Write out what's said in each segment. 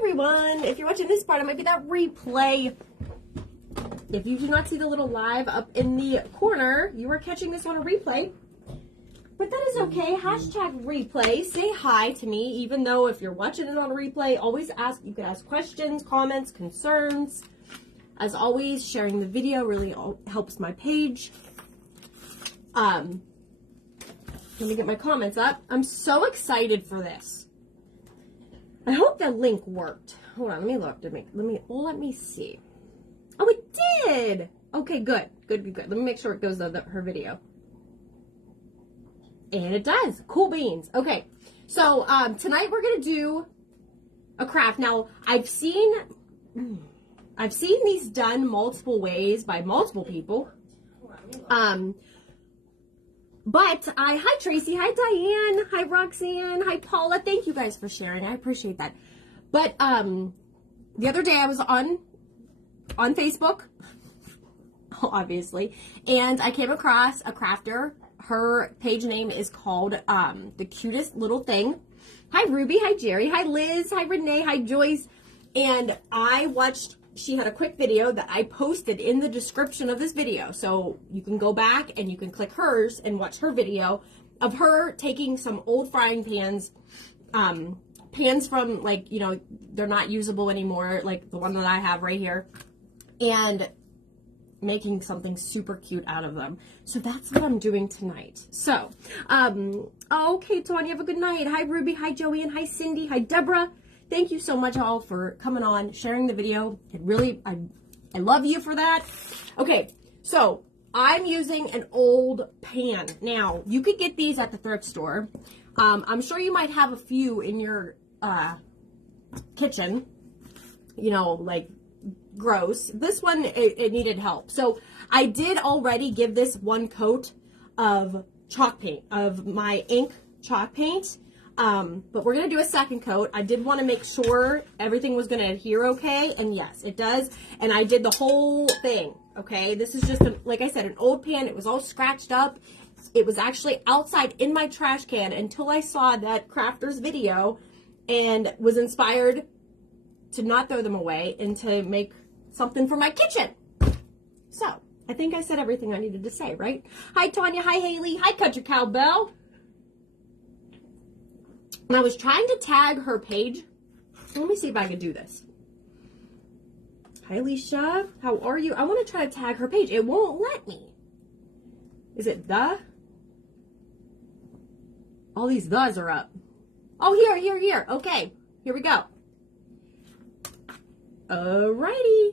everyone. If you're watching this part, it might be that replay. If you do not see the little live up in the corner, you are catching this on a replay. But that is okay. Hashtag replay. Say hi to me, even though if you're watching it on a replay, always ask. You can ask questions, comments, concerns. As always, sharing the video really helps my page. Let me get my comments up. I'm so excited for this. I hope that link worked. Hold on, let me look. Let me see. Oh, it did. Okay, good. Let me make sure it goes to her video. And it does. Cool beans. Okay, so tonight we're gonna do a craft. Now I've seen these done multiple ways by multiple people. But hi Tracy, hi Diane, hi Roxanne, hi Paula. Thank you guys for sharing. I appreciate that. But the other day I was on Facebook, obviously, and I came across a crafter. Her page name is called The Cutest Little Thing. Hi Ruby, hi Jerry, hi Liz, hi Renee, hi Joyce. And I watched, she had a quick video that I posted in the description of this video. So you can go back and you can click hers and watch her video of her taking some old frying pans, pans from like, you know, they're not usable anymore, like the one that I have right here, and making something super cute out of them. So that's what I'm doing tonight. So, okay, Tanya, have a good night. Hi, Ruby. Hi, Joey. And hi, Cindy. Hi, Deborah. Thank you so much all for coming on, sharing the video. It really, I love you for that. Okay, so I'm using an old pan. Now, you could get these at the thrift store. I'm sure you might have a few in your kitchen, you know, like gross. This one, it needed help. So I did already give this one coat of chalk paint, of my ink chalk paint. But we're going to do a second coat. I did want to make sure everything was going to adhere okay. And yes, it does. And I did the whole thing. Okay. This is just, like I said, an old pan. It was all scratched up. It was actually outside in my trash can until I saw that crafter's video and was inspired to not throw them away and to make something for my kitchen. So I think I said everything I needed to say, right? Hi, Tanya. Hi, Haley. Hi, Country Cowbell. And I was trying to tag her page. Let me see if I can do this. Hi, Alicia. How are you? I want to try to tag her page. It won't let me. Is it the? All these thes are up. Oh, here. Okay, here we go. Alrighty.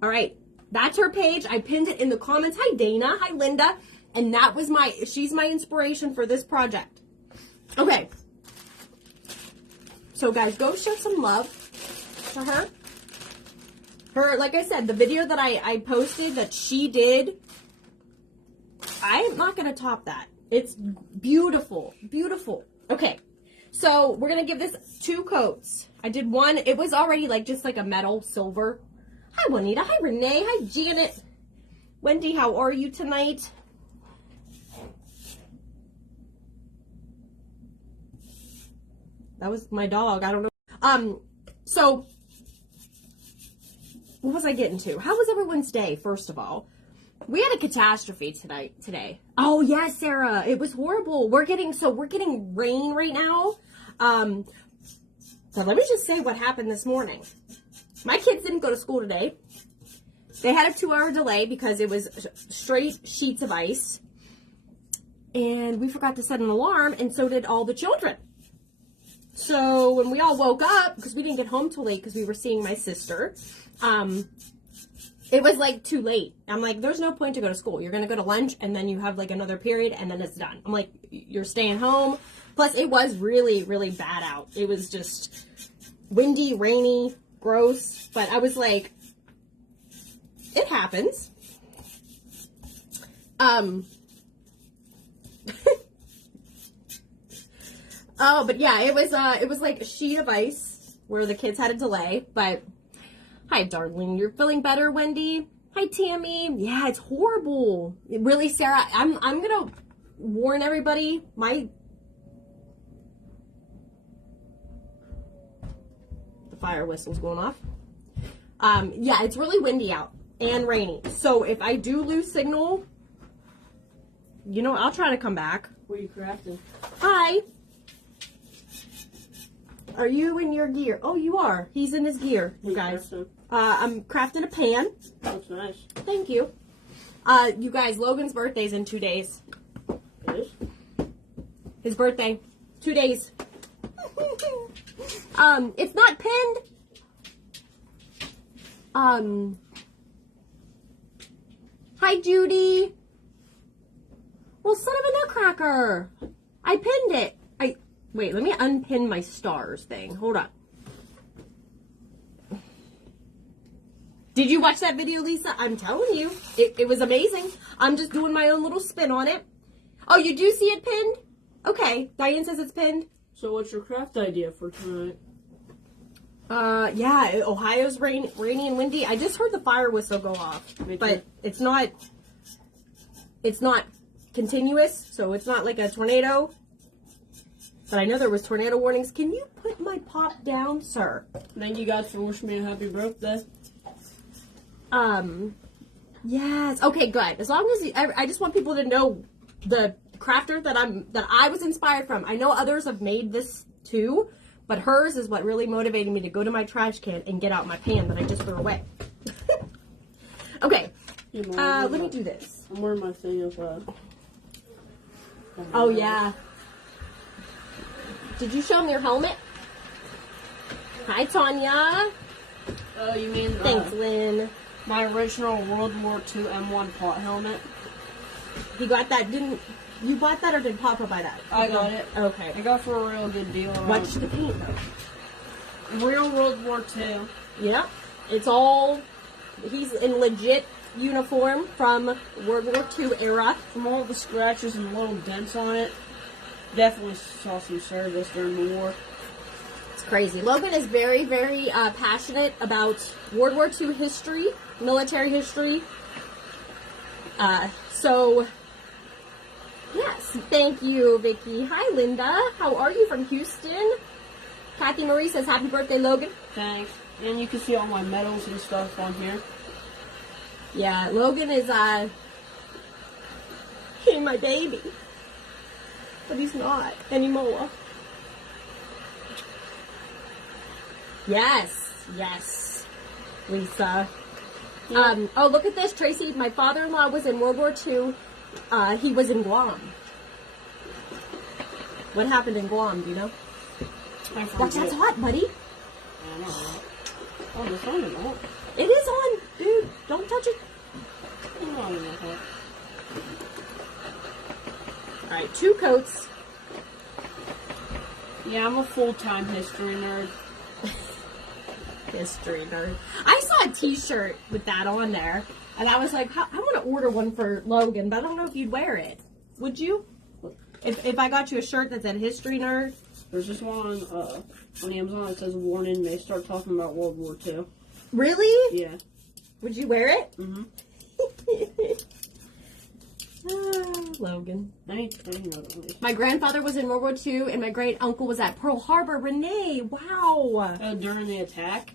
All right, that's her page. I pinned it in the comments. Hi, Dana. Hi, Linda. And that was she's my inspiration for this project. Okay. So, guys, go show some love to her. Like I said, the video that I posted that she did, I'm not going to top that. It's beautiful. Beautiful. Okay. So, we're going to give this 2 coats. I did one. It was already just like a metal silver. Hi, Juanita. Hi, Renee. Hi, Janet. Wendy, how are you tonight? That was my dog. I don't know. So, what was I getting to? How was everyone's day, first of all? We had a catastrophe today. Oh, yes, Sarah. It was horrible. We're getting rain right now. So let me just say what happened this morning. My kids didn't go to school today. They had a 2-hour delay because it was straight sheets of ice. And we forgot to set an alarm, and so did all the children. So when we all woke up, because we didn't get home till late because we were seeing my sister, it was too late. I'm like, there's no point to go to school. You're going to go to lunch and then you have another period and then it's done. I'm like, you're staying home. Plus it was really, really bad out. It was just windy, rainy, gross. But I was like, it happens. Oh, but yeah, it was like a sheet of ice where the kids had a delay. But hi, darling, you're feeling better, Wendy? Hi, Tammy. Yeah, it's horrible. Really, Sarah, I'm gonna warn everybody. fire whistle's going off. Yeah, it's really windy out and rainy. So if I do lose signal, you know, I'll try to come back. What are you crafting? Hi. Are you in your gear? Oh, you are. He's in his gear, you guys. I'm crafting a pan. That's nice. Thank you. You guys, Logan's birthday's in 2 days. It is? His birthday. 2 days. It's not pinned. Hi, Judy. Well, son of a nutcracker. I pinned it. Wait, let me unpin my stars thing. Hold up. Did you watch that video, Lisa? I'm telling you. It was amazing. I'm just doing my own little spin on it. Oh, you do see it pinned? Okay. Diane says it's pinned. So what's your craft idea for tonight? Yeah, Ohio's rainy and windy. I just heard the fire whistle go off. But it's not continuous, so it's not like a tornado. But I know there was tornado warnings. Can you put my pop down, sir? Thank you guys for wishing me a happy birthday. Yes. Okay, good. As long as I just want people to know the crafter that I was inspired from. I know others have made this too, but hers is what really motivated me to go to my trash can and get out my pan that I just threw away. Okay. Let me do this. I'm wearing my thing of oh yeah. Did you show them your helmet? Hi, Tanya. Oh, you mean Thanks, Lynn. my original World War II M1 pot helmet? You got that? Didn't you bought that or did Papa buy that? I got it. Okay. I got it for a real good deal. Watch the paint though. Real World War II. Yeah, it's all. He's in legit uniform from World War II era. From all the scratches and little dents on it, definitely saw some service during the war. It's crazy. Logan is very, very passionate about World War II history, military history. So, yes, thank you, Vicky. Hi, Linda. How are you from Houston? Kathy Marie says, happy birthday, Logan. Thanks. And you can see all my medals and stuff on here. Yeah, Logan is, he my baby. But he's not anymore. Yes, yes, Lisa. Yeah. Oh, look at this, Tracy. My father-in-law was in World War II. He was in Guam. What happened in Guam, do you know? Watch, that's hot, buddy. I know. Oh, the phone is on. It is on, dude. Don't touch it. Alright, 2 coats. Yeah, I'm a full-time history nerd. History nerd. I saw a t-shirt with that on there, and I was like, I want to order one for Logan, but I don't know if you'd wear it. Would you? If I got you a shirt that said history nerd? There's this one on Amazon that says warning, they start talking about World War II. Really? Yeah. Would you wear it? Mm-hmm. Logan. I need know that. My grandfather was in World War II, and my great uncle was at Pearl Harbor. Renee, wow. During the attack?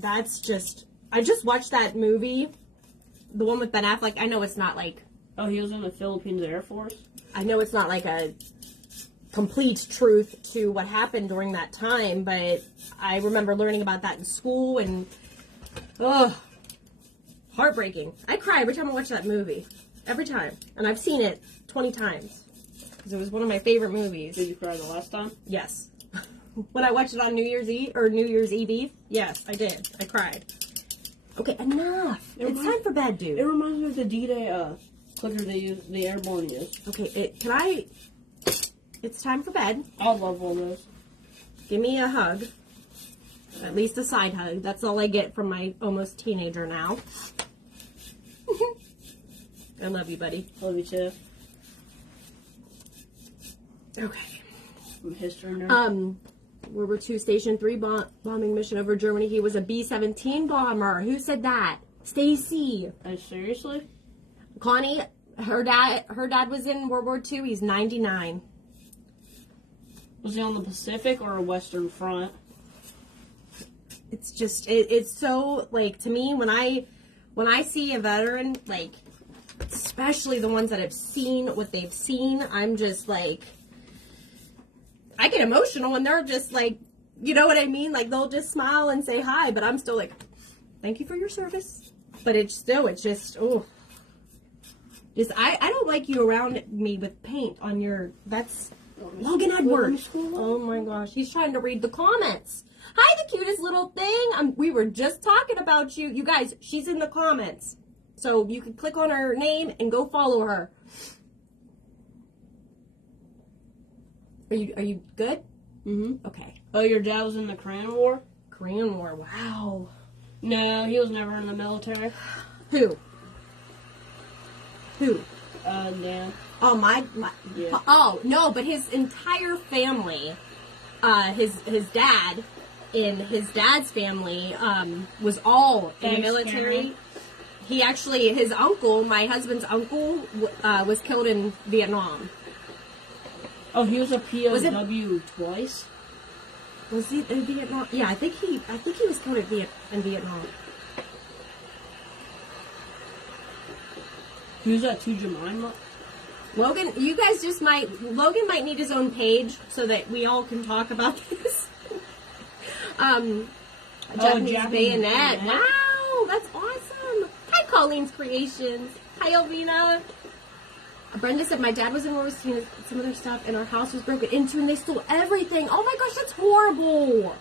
That's just... I just watched that movie, the one with Ben Affleck. I know it's not like... Oh, he was in the Philippines Air Force? I know it's not like a complete truth to what happened during that time, but I remember learning about that in school, and... heartbreaking. I cry every time I watch that movie. Every time. And I've seen it 20 times. Because it was one of my favorite movies. Did you cry the last time? Yes. When I watched it on New Year's Eve, or New Year's Eve, yes, I did. I cried. Okay, enough. It's time for bed, dude. It reminds me of the D-Day clicker they use, the airborne use. Okay, it's time for bed. I love all those. Give me a hug. At least a side hug. That's all I get from my almost teenager now. I love you, buddy. Love you too. Okay. I'm a history nerd. World War II Station 3 bombing mission over Germany. He was a B-17 bomber. Who said that? Stacy. Seriously? Connie, her dad was in World War II. He's 99. Was he on the Pacific or a Western Front? It's just, it's so, like, to me, when I see a veteran, like, especially the ones that have seen what they've seen, I'm just like, I get emotional and they're just like, you know what I mean? Like, they'll just smile and say hi, but I'm still like, thank you for your service. But it's just, oh. Just, I don't like you around me with paint on your, that's Logan Edwards. Oh my gosh, he's trying to read the comments. Hi, the cutest little thing. We were just talking about you. You guys, she's in the comments. So you can click on her name and go follow her. Are you good? Mm-hmm. Okay. Oh, your dad was in the Korean War? Korean War, wow. No, he was never in the military. Who? Dan. Oh, yeah. Oh, no, but his entire family, his dad and his dad's family, was all in the military. Cameron. He actually, his uncle, my husband's uncle, was killed in Vietnam. Oh, he was a POW twice? Was he in Vietnam? Yeah, I think he was killed in Vietnam. He was at Two Jemima? Logan, Logan might need his own page so that we all can talk about this. Japanese bayonet. Wow, that's awesome. Hi, Colleen's Creations. Hi, Elvina. Brenda said my dad was in War with some of their stuff and our house was broken into and they stole everything. Oh my gosh, that's horrible.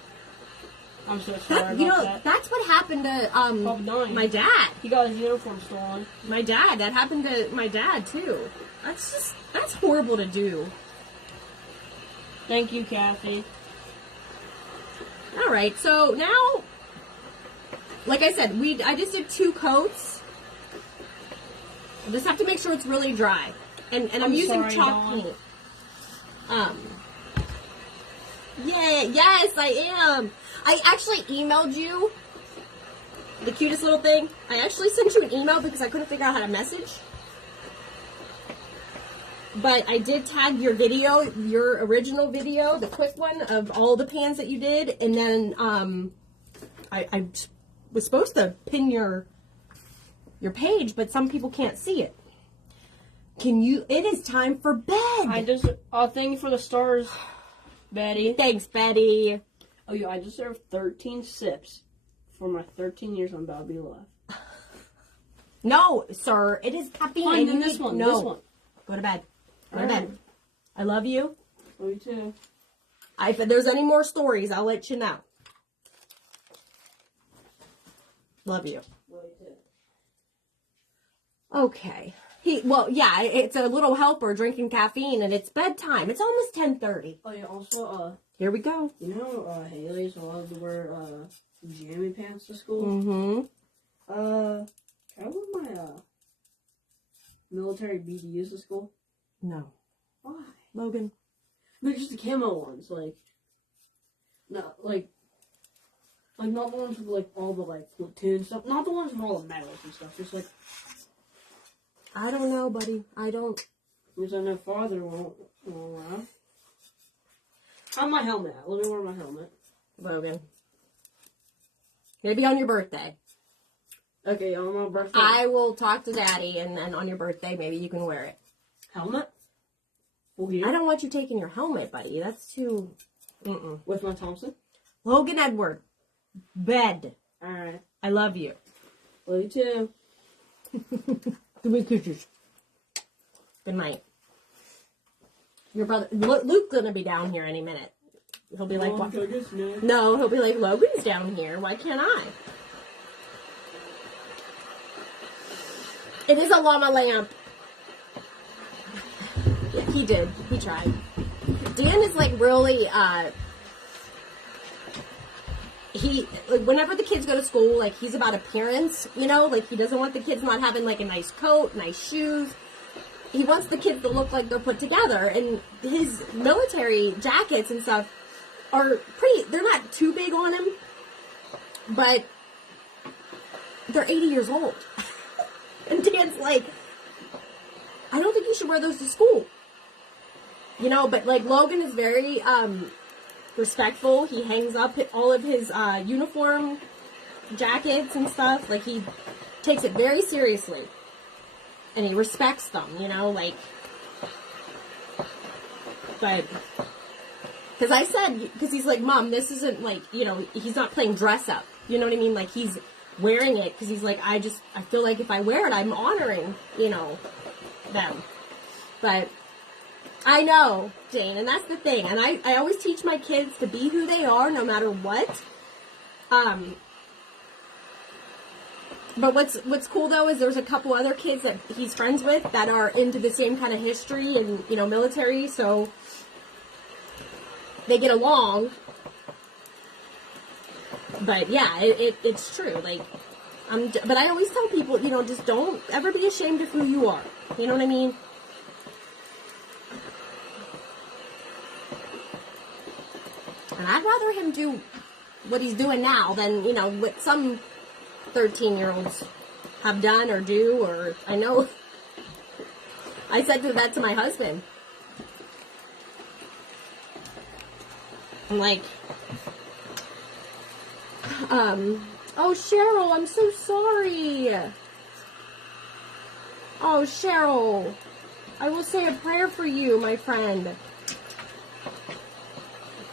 I'm so sorry about that. That's what happened to my dad. He got his uniform stolen. My dad. That happened to my dad too. That's horrible to do. Thank you, Kathy. All right, so now, like I said, I just did 2 coats. I just have to make sure it's really dry, and I'm using chalk paint. Yeah, yes, I am. I actually emailed you the cutest little thing. I actually sent you an email because I couldn't figure out how to message. But I did tag your video, your original video, the quick one of all the pans that you did. And then I was supposed to pin your page, but some people can't see it. It is time for bed. Thank you for the stars, Betty. Thanks, Betty. Oh, yeah, I deserve 13 sips for my 13 years I'm about to be alive. No, sir. It is caffeine. Fine, then this one. No. This one. Go to bed. Go to bed. I love you. Love you too. If there's any more stories, I'll let you know. Love you. Love you too. Okay. It's a little helper drinking caffeine, and it's bedtime. It's almost 10:30. Oh, yeah, also, Here we go. you know, Haley's allowed to wear, jammy pants to school? Mm-hmm. Can I wear my, military BDUs to school? No. Why? Logan. They're just the camo ones, not not the ones with, all the, platoon stuff. Not the ones with all the medals and stuff. Just, I don't know, buddy. I don't. Because I know father won't allow. How's my helmet at? Let me wear my helmet. Logan. Maybe on your birthday. Okay, on my birthday. I will talk to Daddy, and then on your birthday, maybe you can wear it. Helmet? Full gear? I don't want you taking your helmet, buddy. That's too... Mm-mm. With my Thompson? Logan Edward. Bed. Alright. I love you. Love you too. Give me kisses. Good night. Your brother... Luke's gonna be down here any minute. He'll be like... What? No, he'll be like, Logan's down here. Why can't I? It is a llama lamp. Yeah, he did. He tried. Dan is really, whenever the kids go to school, he's about appearance, he doesn't want the kids not having, a nice coat, nice shoes. He wants the kids to look like they're put together, and his military jackets and stuff are they're not too big on him, but they're 80 years old. And Dan's like, I don't think you should wear those to school. But Logan is very, respectful. He hangs up all of his uniform jackets and stuff. Like, he takes it very seriously. And he respects them, you know, like, but, because I said, because he's like, Mom, this isn't like, you know, he's not playing dress up. You know what I mean? Like, he's wearing it because he's like, I feel like if I wear it, I'm honoring, you know, them. But I know, Jane, and that's the thing. And I always teach my kids to be who they are no matter what. But what's cool though is there's a couple other kids that he's friends with that are into the same kind of history and, you know, military, so they get along. But yeah, it's true. Like, but I always tell people, you know, just don't ever be ashamed of who you are. You know what I mean? And I'd rather him do what he's doing now than, you know, what some 13-year-olds have done or do, or I know I said that to my husband. I'm like, oh, Cheryl, I'm so sorry. Oh, Cheryl, I will say a prayer for you, my friend.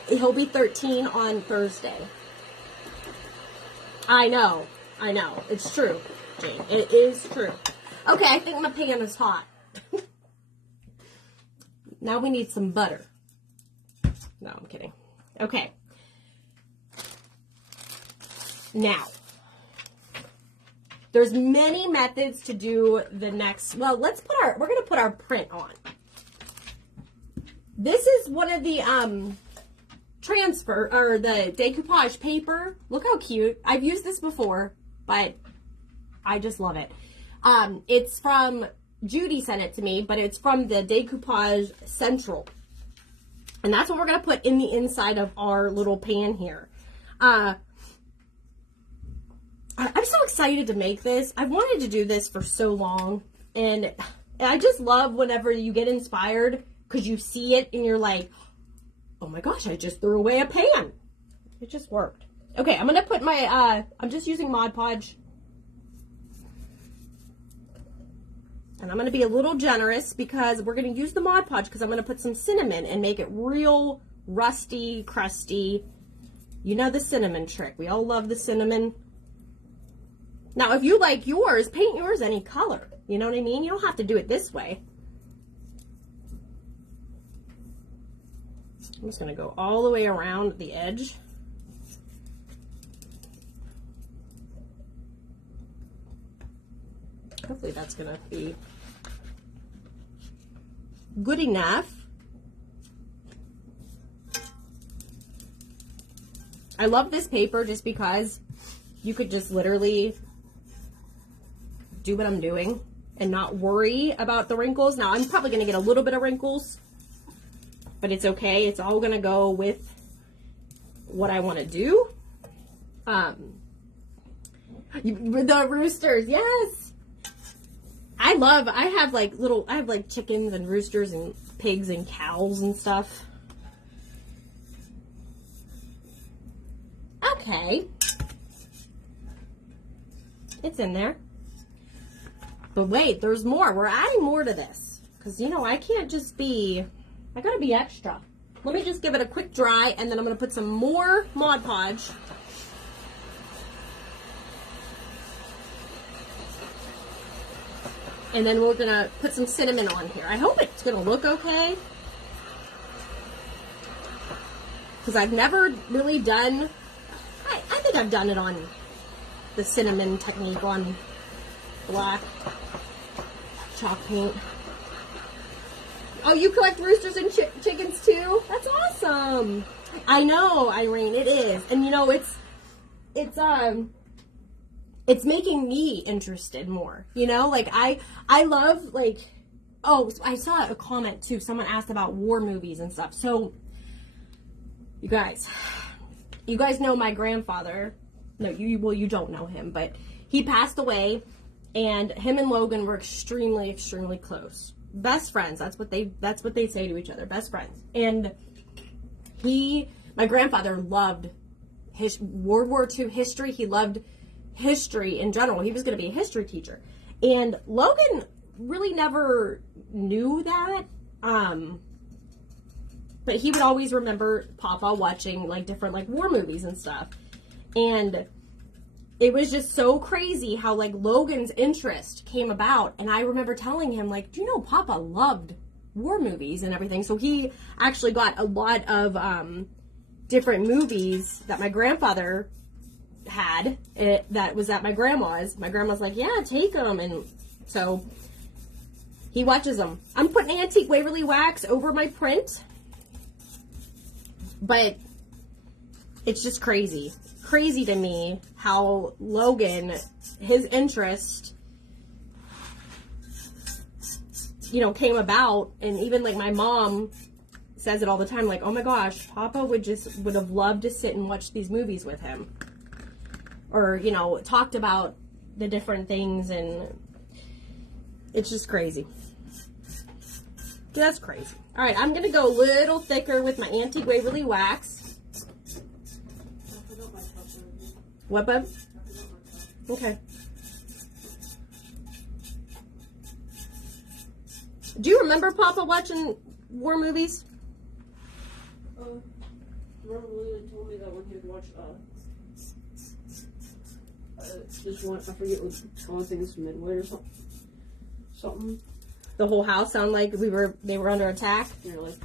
He'll be 13 on Thursday. I know. It's true, Jane. It is true. Okay, I think my pan is hot. Now we need some butter. No, I'm kidding. Okay. Now, there's many methods to do the next. Well, we're going to put our print on. This is one of the the decoupage paper. Look how cute. I've used this before, but I just love it. It's from, Judy sent it to me, but it's from the Decoupage Central. And that's what we're going to put in the inside of our little pan here. I'm so excited to make this. I've wanted to do this for so long. And I just love whenever you get inspired because you see it and you're like, oh my gosh, I just threw away a pan. It just worked. Okay, I'm going to put my, I'm just using Mod Podge. And I'm going to be a little generous because we're going to use the Mod Podge because I'm going to put some cinnamon and make it real rusty, crusty. You know the cinnamon trick. We all love the cinnamon. Now, if you like yours, paint yours any color. You know what I mean? You don't have to do it this way. I'm just going to go all the way around the edge. Hopefully that's going to be good enough. I love this paper just because you could just literally do what I'm doing and not worry about the wrinkles. Now, I'm probably going to get a little bit of wrinkles, but it's okay. It's all going to go with what I want to do. The roosters, yes. I have like chickens and roosters and pigs and cows and stuff. Okay. It's in there. But wait, there's more. We're adding more to this. Because, you know, I can't just be, I gotta be extra. Let me just give it a quick dry, and then I'm gonna put some more Mod Podge. And then we're gonna put some cinnamon on here. I hope it's gonna look okay. Because I've never really done, I think I've done it on the cinnamon technique on black chalk paint. Oh, you collect roosters and chickens too? That's awesome. I know, Irene, it is. And you know, it's making me interested more, you know, like I love, like, oh, I saw a comment too. Someone asked about war movies and stuff. So you guys know my grandfather. No, you don't know him, but he passed away, and him and Logan were extremely, extremely close. Best friends. That's what they say to each other. Best friends. And he My grandfather loved World War II history. He loved history in general. He was going to be a history teacher. And Logan really never knew that. But he would always remember Papa watching like different like war movies and stuff. And it was just so crazy how like Logan's interest came about. And I remember telling him like, do you know Papa loved war movies and everything? So he actually got a lot of different movies that my grandfather had that was at my grandma's. My grandma's like, yeah, take them. And so he watches them. I'm putting Antique Waverly Wax over my print. But it's just crazy to me how Logan, his interest, you know, came about. And even like my mom says it all the time, like, oh my gosh, Papa would have loved to sit and watch these movies with him, or, you know, talked about the different things. And it's just crazy. That's crazy. All right, I'm going to go a little thicker with my Antique Waverly Wax. What, bub? Okay. Do you remember Papa watching war movies? Remember Lily told me that when he would watch, this one, I forget what it's called, I think it's Midway or something. The whole house sounded like they were under attack. You're like,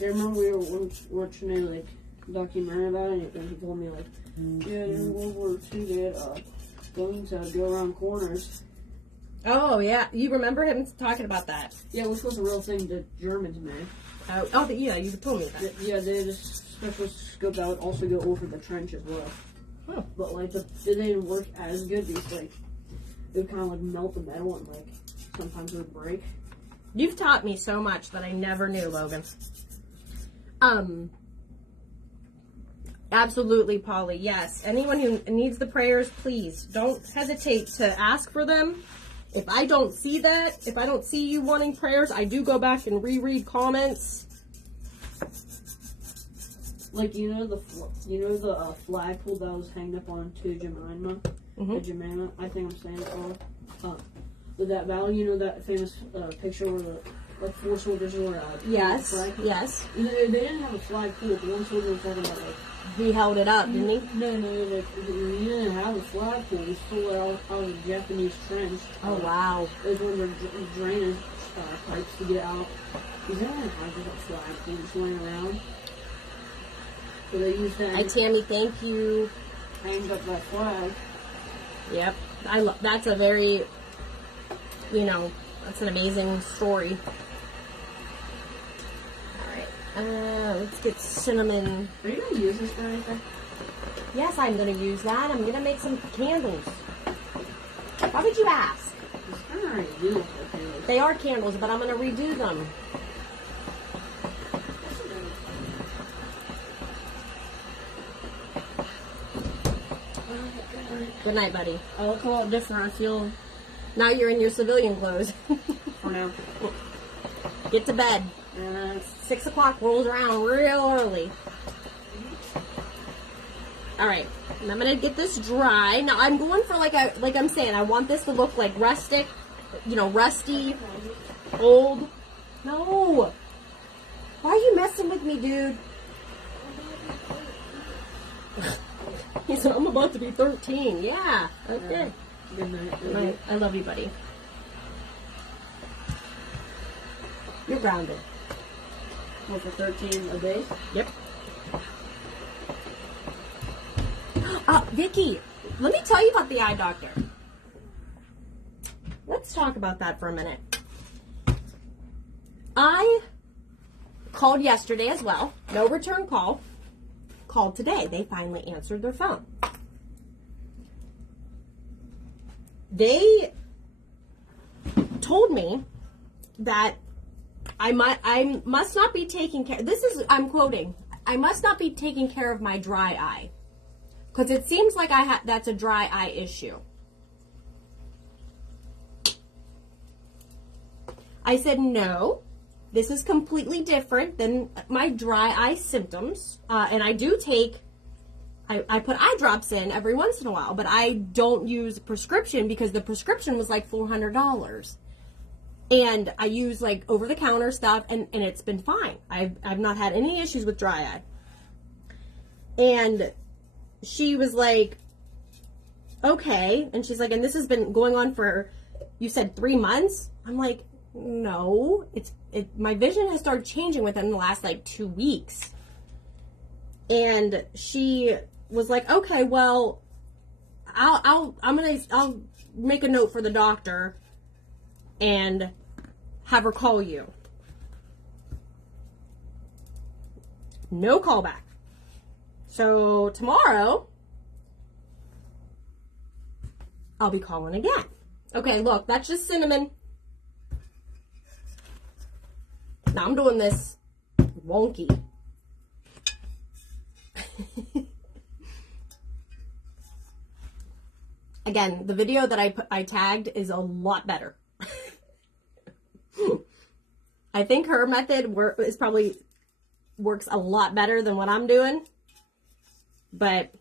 I remember we were watching a like documentary about it, and he told me like, yeah, in World War II they had guns that would go around corners. Oh yeah, you remember him talking about that? Yeah, which was a real thing that Germans made. Yeah, you told me that. Yeah, they had a special scope that would also go over the trench as well. Oh. But like it didn't work as good because like it would kind of like melt the metal and like sometimes it would break. You've taught me so much that I never knew, Logan. Absolutely, Polly. Yes. Anyone who needs the prayers, please don't hesitate to ask for them. If I don't see that, if I don't see you wanting prayers, I do go back and reread comments. Like the flagpole that was hanged up on to Jemima. Mm-hmm. Jemima, I think I'm saying it wrong. That battle, you know that famous picture where the like 4 soldiers were yes, flag? yes. They didn't have a flagpole. One soldier was talking about like he held it up, didn't he? No, he didn't have a flagpole. He stole it out of the Japanese trench. Oh wow! It was one of their drainage pipes to get out. He's not have a flagpole just laying around. So they used that. Hi, Tammy. Thank you. Hanged up that flag. Yep, that's a very, that's an amazing story. All right, let's get cinnamon. Are you gonna use this for anything? Yes, I'm gonna use that. I'm gonna make some candles. Why would you ask? It's kind of already used for candles. They are candles, but I'm gonna redo them. Good night, buddy. I look a lot different. I feel. Now you're in your civilian clothes. For now. Get to bed. 6 o'clock rolls around real early. All right, and I'm gonna get this dry. Now I'm going for like I'm saying, I want this to look like rustic, rusty, old. No. Why are you messing with me, dude? He said, I'm about to be 13. Yeah. Okay. Good night. Good night. I love you, buddy. You're grounded. What, for 13 a day? Yep. Vicky, let me tell you about the eye doctor. Let's talk about that for a minute. I called yesterday as well. No return call. Called today. They finally answered their phone. They told me that I must not be taking care. I'm quoting. I must not be taking care of my dry eye, because it seems like that's a dry eye issue. I said no. this is completely different than my dry eye symptoms. And I do take, I put eye drops in every once in a while, but I don't use a prescription because the prescription was like $400. And I use like over-the-counter stuff, and it's been fine. I've not had any issues with dry eye. And she was like, okay. And she's like, and this has been going on for, you said 3 months? I'm like, no, my vision has started changing within the last like 2 weeks. And she was like, okay, well, I'll make a note for the doctor and have her call you. No callback. So tomorrow, I'll be calling again. Okay, look, that's just cinnamon. Now I'm doing this wonky. Again, the video that I tagged is a lot better. I think her method works a lot better than what I'm doing. But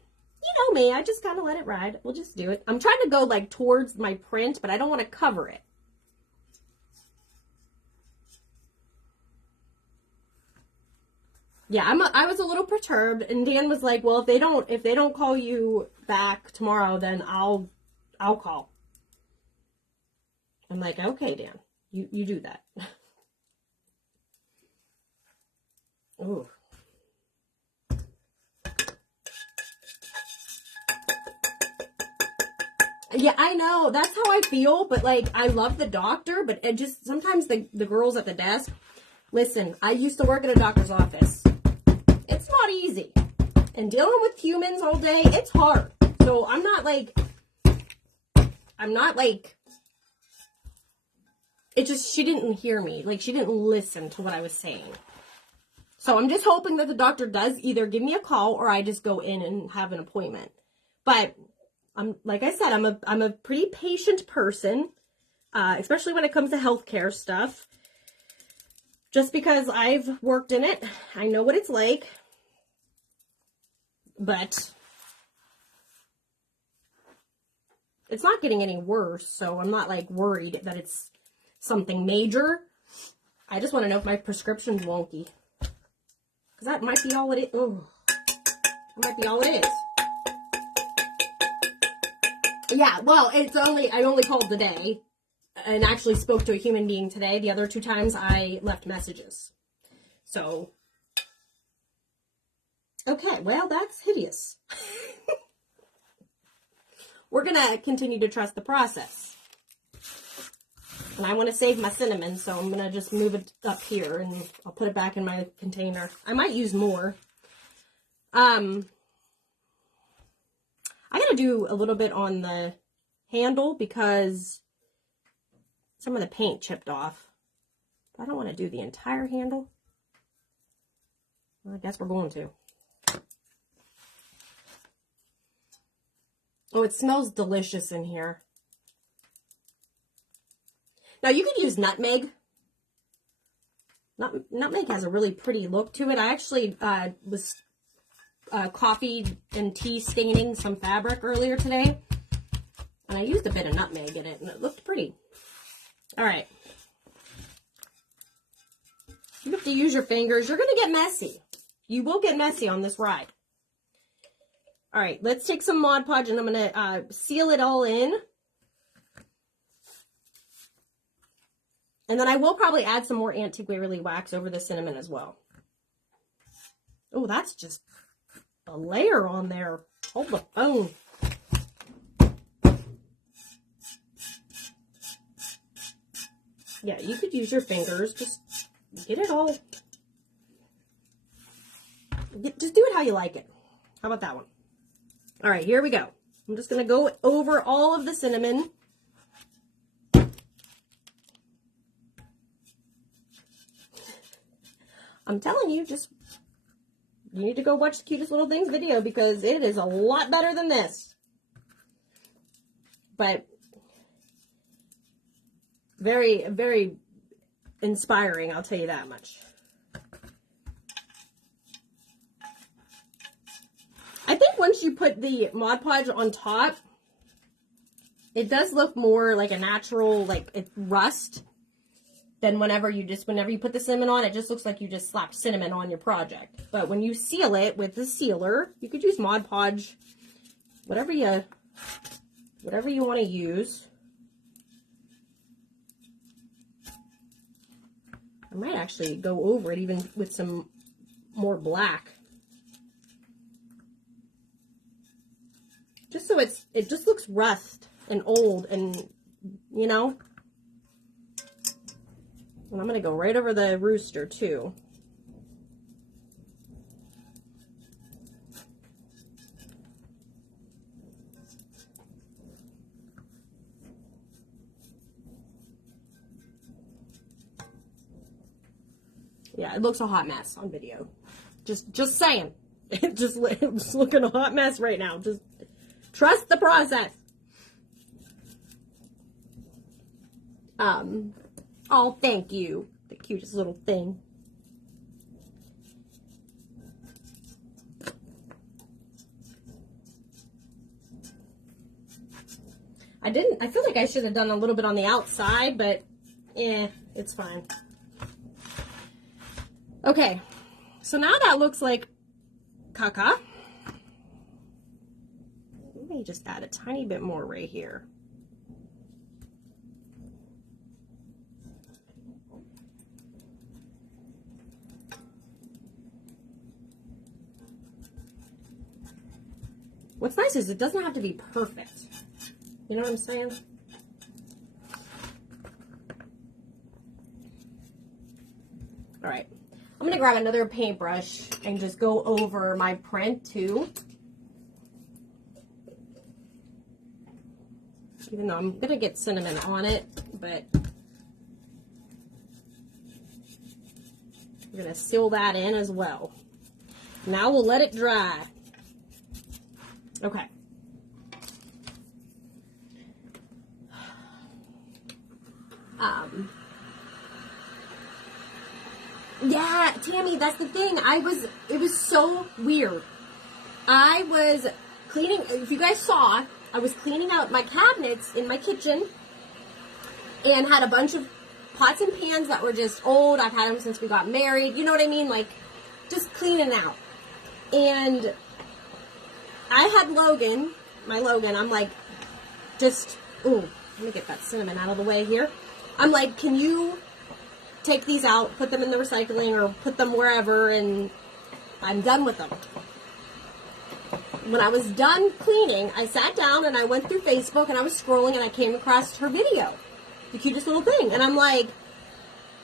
you know me, I just kind of let it ride. We'll just do it. I'm trying to go like towards my print, but I don't want to cover it. Yeah, I was a little perturbed, and Dan was like, "Well, if they don't call you back tomorrow, then I'll call." I'm like, "Okay, Dan, you do that." Ooh. Yeah, I know. That's how I feel, but like I love the doctor, but it just sometimes the girls at the desk. Listen, I used to work at a doctor's office. It's not easy. And dealing with humans all day, it's hard. So I'm not like, it just, she didn't hear me. Like, she didn't listen to what I was saying. So I'm just hoping that the doctor does either give me a call or I just go in and have an appointment. But like I said, I'm a pretty patient person, especially when it comes to healthcare stuff. Just because I've worked in it, I know what it's like. But it's not getting any worse, so I'm not like worried that it's something major. I just want to know if my prescription's wonky. Because that might be all it is. Oh, that might be all it is. Yeah, well, I only called today and actually spoke to a human being today. The other 2 times I left messages. So, okay, well, that's hideous. We're going to continue to trust the process. And I want to save my cinnamon, so I'm going to just move it up here and I'll put it back in my container. I might use more. I got to do a little bit on the handle because some of the paint chipped off. I don't want to do the entire handle. Well, I guess we're going to. Oh, it smells delicious in here. Now, you could use nutmeg. Nutmeg has a really pretty look to it. I actually was coffee and tea staining some fabric earlier today. And I used a bit of nutmeg in it, and it looked pretty. All right. You have to use your fingers. You're going to get messy. You will get messy on this ride. All right, let's take some Mod Podge, and I'm going to seal it all in. And then I will probably add some more anti-wearily wax over the cinnamon as well. Oh, that's just a layer on there. Hold the phone. Yeah, you could use your fingers. Just get it all. Just do it how you like it. How about that one? All right, here we go. I'm just going to go over all of the cinnamon. I'm telling you, you need to go watch the Cutest Little Things video because it is a lot better than this. But very, very inspiring, I'll tell you that much. I think once you put the Mod Podge on top, it does look more like a natural, like it rust, than whenever you put the cinnamon on, it just looks like you just slapped cinnamon on your project. But when you seal it with the sealer, you could use Mod Podge, whatever you want to use. I might actually go over it even with some more black. Just so it just looks rust and old and, you know. And I'm going to go right over the rooster too. Yeah, it looks a hot mess on video. Just saying. It's looking a hot mess right now. Just trust the process. Oh, thank you. The cutest little thing. I feel like I should have done a little bit on the outside, but it's fine. Okay, so now that looks like caca. Let me just add a tiny bit more right here. What's nice is it doesn't have to be perfect. You know what I'm saying? All right. I'm going to grab another paintbrush and just go over my print too. Even though I'm going to get cinnamon on it, but I'm going to seal that in as well. Now we'll let it dry. Okay. Yeah, Tammy, that's the thing. It was so weird. I was cleaning, if you guys saw, I was cleaning out my cabinets in my kitchen and had a bunch of pots and pans that were just old. I've had them since we got married. You know what I mean? Like, just cleaning out. And I had Logan, I'm like, ooh, let me get that cinnamon out of the way here. I'm like, can you take these out, put them in the recycling or put them wherever, and I'm done with them. When I was done cleaning, I sat down and I went through Facebook and I was scrolling and I came across her video, The Cutest Little Thing. And I'm like,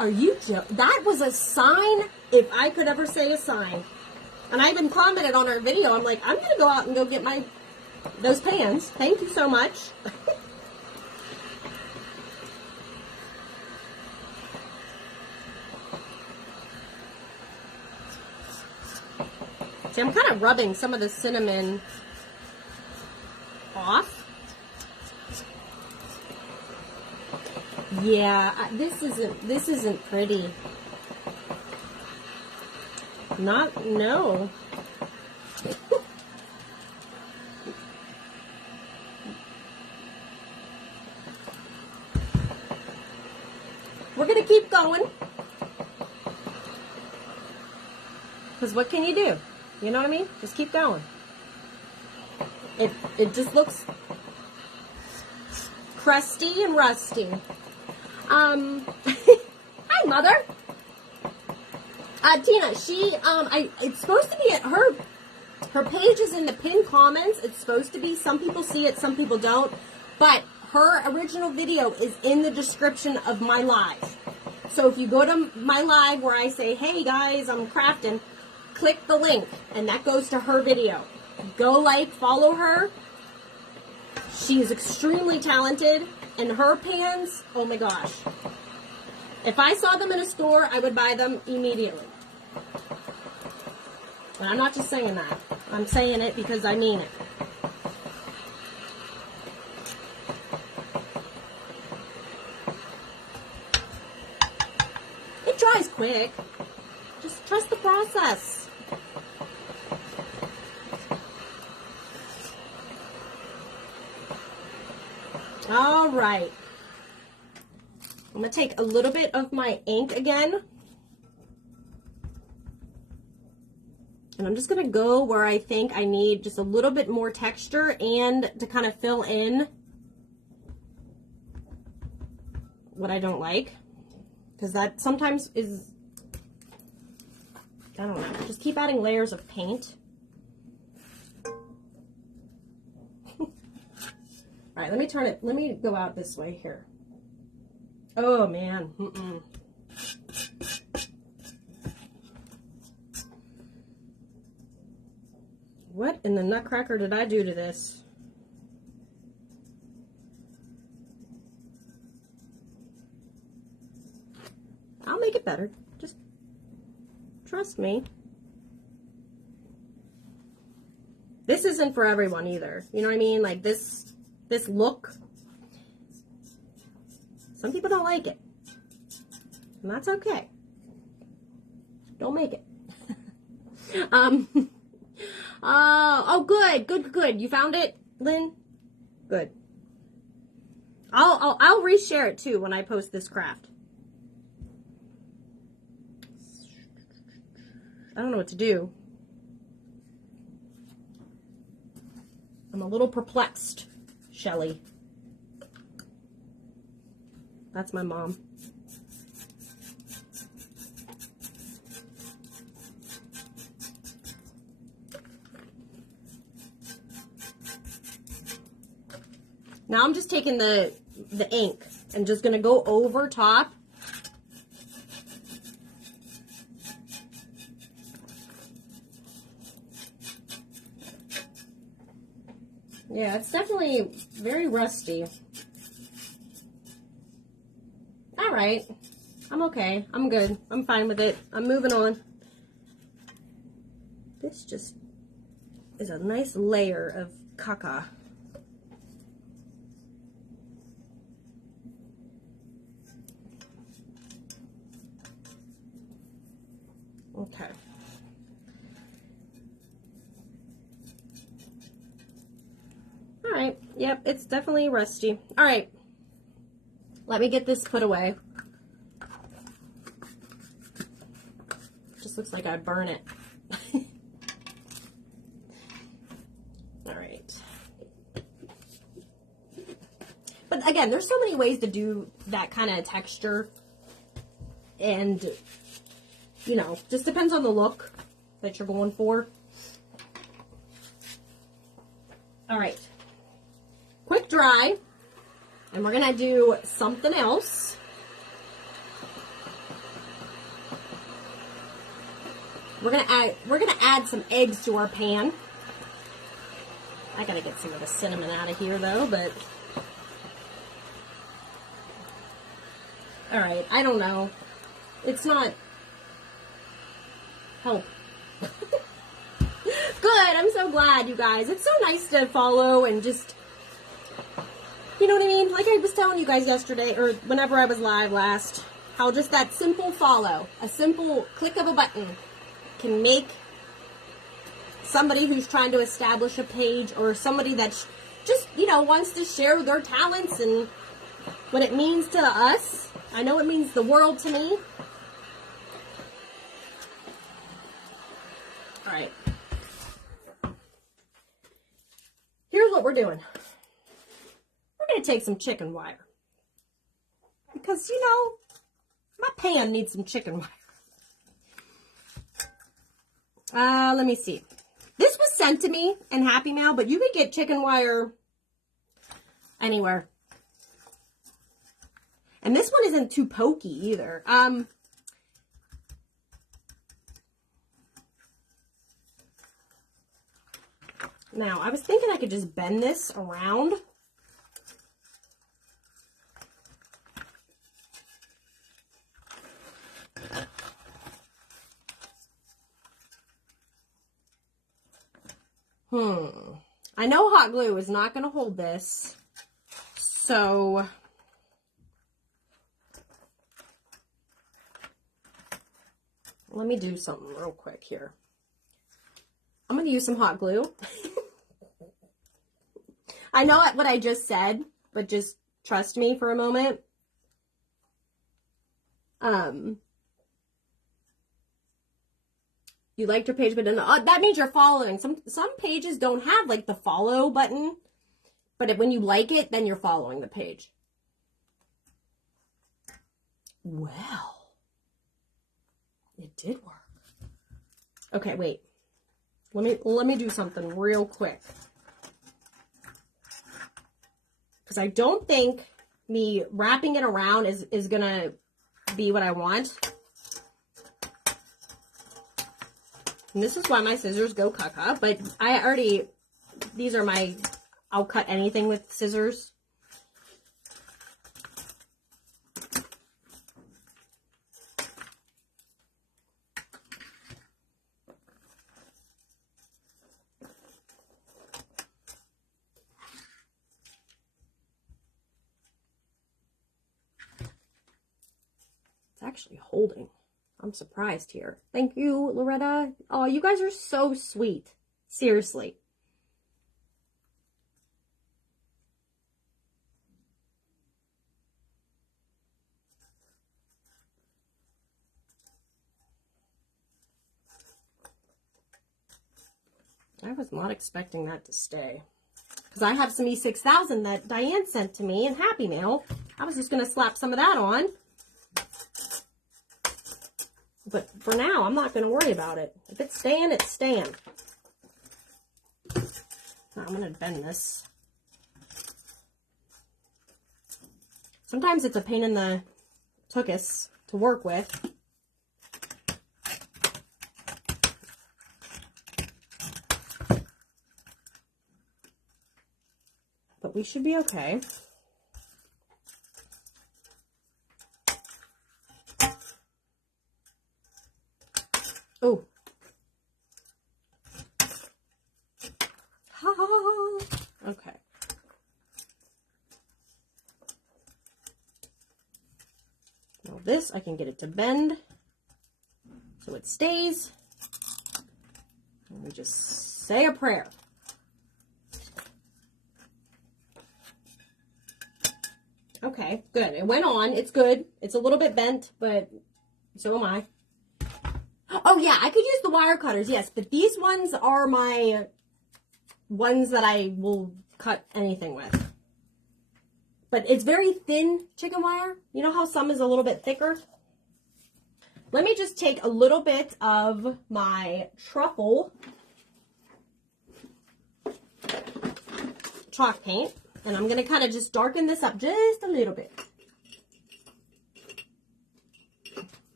are you joking? That was a sign, if I could ever say a sign. And I even commented on her video. I'm like, I'm going to go out and go get those pans. Thank you so much. See, I'm kind of rubbing some of the cinnamon off. Yeah, this isn't pretty. No. We're going to keep going. Because what can you do? You know what I mean? Just keep going. It just looks crusty and rusty. Hi, Mother. Tina, it's supposed to be at her page is in the pinned comments. It's supposed to be. Some people see it, some people don't. But her original video is in the description of my live. So if you go to my live where I say, hey guys, I'm crafting, click the link, and that goes to her video. Go follow her. She is extremely talented, and her pans, oh my gosh. If I saw them in a store, I would buy them immediately. And I'm not just saying that. I'm saying it because I mean it. quick. Just trust the process. All right. I'm going to take a little bit of my ink again. And I'm just going to go where I think I need just a little bit more texture and to kind of fill in what I don't like. Because that sometimes is, I don't know, just keep adding layers of paint. All right, let me turn it, let me go out this way here. Oh man, What in the nutcracker did I do to this? I'll make it better. Just trust me. This isn't for everyone either. You know what I mean? Like this look. Some people don't like it. And that's okay. Don't make it. Oh, good. You found it, Lynn? Good. I'll reshare it too when I post this craft. I don't know what to do. I'm a little perplexed, Shelly. That's my mom. Now I'm just taking the ink and just gonna go over top. Yeah, it's definitely very rusty. All right, I'm okay. I'm good. I'm fine with it. I'm moving on. This just is a nice layer of caca. Okay. All right. Yep, it's definitely rusty. All right. Let me get this put away. Just looks like I burn it. All right. But again, there's so many ways to do that kind of texture. And, you know, just depends on the look that you're going for. All right. Quick dry. And we're going to do something else. We're going to add some eggs to our pan. I got to get some of the cinnamon out of here though, but all right, I don't know. It's not help. Good. I'm so glad, you guys. It's so nice to follow and just, you know what I mean? Like I was telling you guys yesterday, or whenever I was live last, how just that simple follow, a simple click of a button can make somebody who's trying to establish a page, or somebody that's just, you know, wants to share their talents and what it means to us. I know it means the world to me. All right. Here's what we're doing. We're going to take some chicken wire. Because, you know, my pan needs some chicken wire. Let me see. This was sent to me in Happy Mail, but you could get chicken wire anywhere. And this one isn't too pokey either. Now, I was thinking I could just bend this around. I know hot glue is not going to hold this. So let me do something real quick here. I'm going to use some hot glue. I know what I just said, but just trust me for a moment. You liked your page, but that means you're following. Some pages don't have like the follow button, but when you like it, then you're following the page. Well, it did work. Okay, wait. Let me do something real quick. Because I don't think me wrapping it around is gonna be what I want. And this is why my scissors go caca, but these are I'll cut anything with scissors. It's actually holding. I'm surprised here. Thank you, Loretta. Oh, you guys are so sweet. Seriously. I was not expecting that to stay. Because I have some E6000 that Diane sent to me in Happy Mail. I was just going to slap some of that on. But for now, I'm not going to worry about it. If it's staying, it's staying. Now I'm going to bend this. Sometimes it's a pain in the tuchus to work with. But we should be okay. Oh. Okay. Now this, I can get it to bend so it stays. And we just say a prayer. Okay, good. It went on. It's good. It's a little bit bent, but so am I. Oh, yeah, I could use the wire cutters, yes, but these ones are my ones that I will cut anything with. But it's very thin chicken wire. You know how some is a little bit thicker? Let me just take a little bit of my truffle chalk paint, and I'm going to kind of just darken this up just a little bit.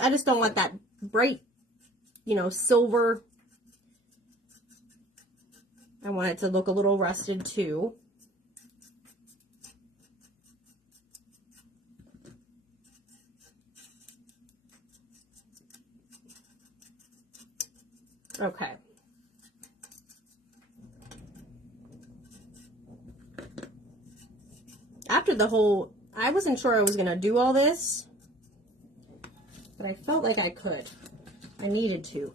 I just don't want that bright, silver. I want it to look a little rusted too. Okay. After I wasn't sure I was going to do all this. But I felt like I could. I needed to.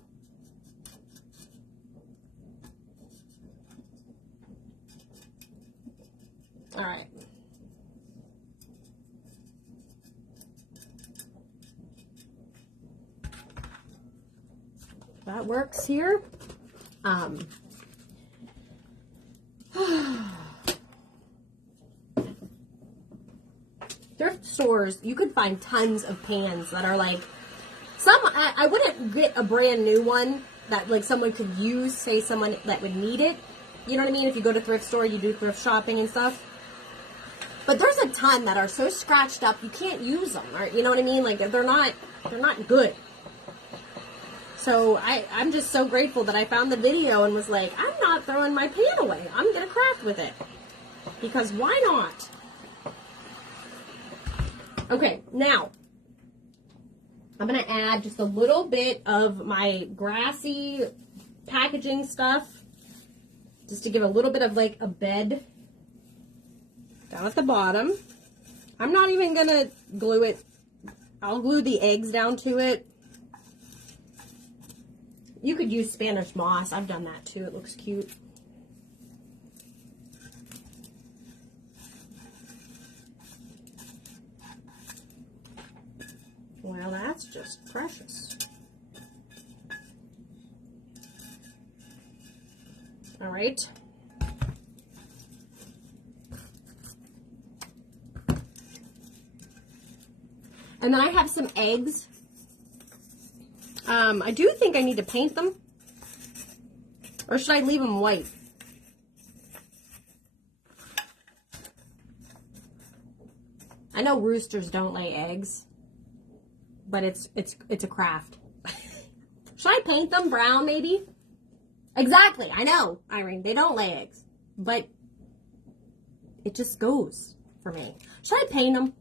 All right. That works here. Thrift stores, you could find tons of pans that are like, I wouldn't get a brand new one that like someone could use, say someone that would need it. You know what I mean? If you go to thrift store, you do thrift shopping and stuff. But there's a ton that are so scratched up you can't use them. Or, you know what I mean? Like they're not good. So I'm just so grateful that I found the video and was like, I'm not throwing my pan away. I'm gonna craft with it. Because why not? Okay, now I'm going to add just a little bit of my grassy packaging stuff, just to give a little bit of like a bed down at the bottom. I'm not even going to glue it. I'll glue the eggs down to it. You could use Spanish moss. I've done that too. It looks cute. Well, that's just precious. All right. And then I have some eggs. I do think I need to paint them. Or should I leave them white? I know roosters don't lay eggs, but it's a craft. Should I paint them brown maybe? Exactly, I know, Irene, they don't lay eggs, but it just goes for me. Should I paint them?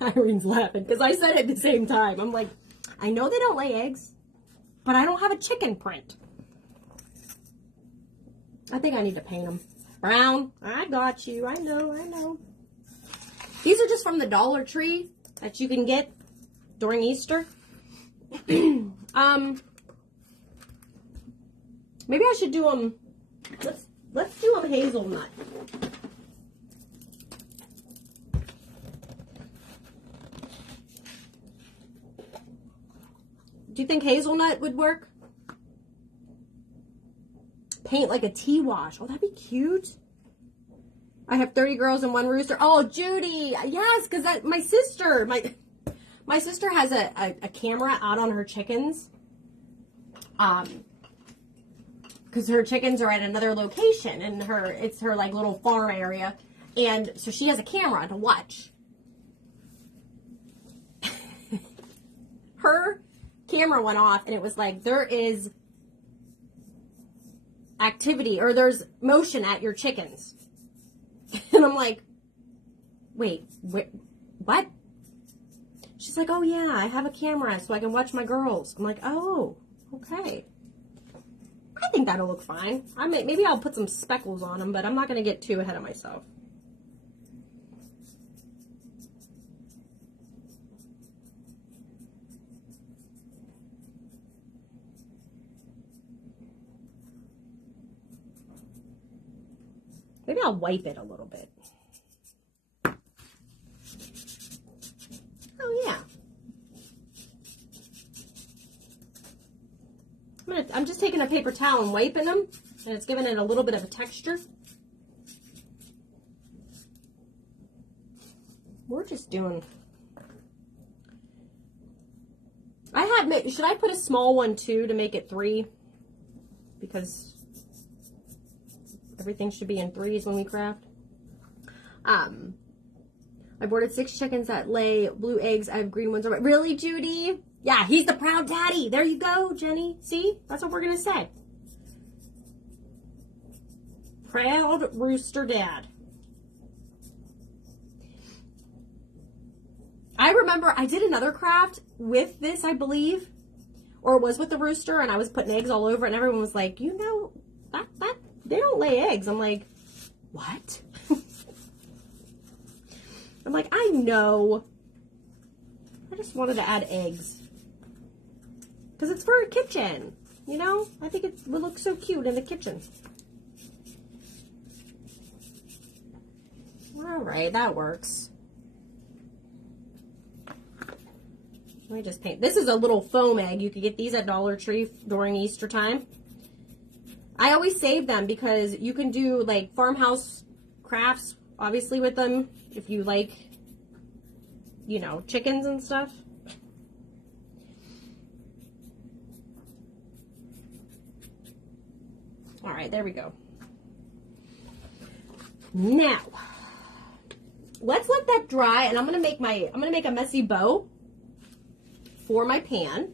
Irene's laughing because I said it at the same time. I'm like, I know they don't lay eggs, but I don't have a chicken print. I think I need to paint them brown. I got you. I know. These are just from the Dollar Tree that you can get during Easter. Maybe I should do them. Let's do them hazelnut. Do you think hazelnut would work? Paint like a tea wash. Oh, that'd be cute. I have 30 girls and one rooster. Oh, Judy. Yes, because my sister has a camera out on her chickens. Because her chickens are at another location and it's her like little farm area. And so she has a camera to watch. Her camera went off and it was like, there is activity or there's motion at your chickens. And I'm like, wait, what? She's like, oh yeah, I have a camera so I can watch my girls. I'm like, oh, okay. I think that'll look fine. Maybe I'll put some speckles on them, but I'm not going to get too ahead of myself. Maybe I'll wipe it a little bit. Oh yeah. I'm just taking a paper towel and wiping them, and it's giving it a little bit of a texture. We're just doing. Should I put a small one too to make it 3? Because everything should be in 3s when we craft. I boarded 6 chickens that lay blue eggs. I have green ones. Really, Judy? Yeah, he's the proud daddy. There you go, Jenny. See? That's what we're going to say. Proud rooster dad. I remember I did another craft with this, I believe. Or it was with the rooster, and I was putting eggs all over it, and everyone was like, you know, that they don't lay eggs. I'm like, what? I'm like, I know. I just wanted to add eggs. Because it's for a kitchen, you know? I think it would look so cute in the kitchen. All right, that works. Let me just paint. This is a little foam egg. You could get these at Dollar Tree during Easter time. I always save them because you can do like farmhouse crafts, obviously, with them if you like, you know, chickens and stuff. All right, there we go. Now, let's let that dry, and I'm gonna make a messy bow for my pan.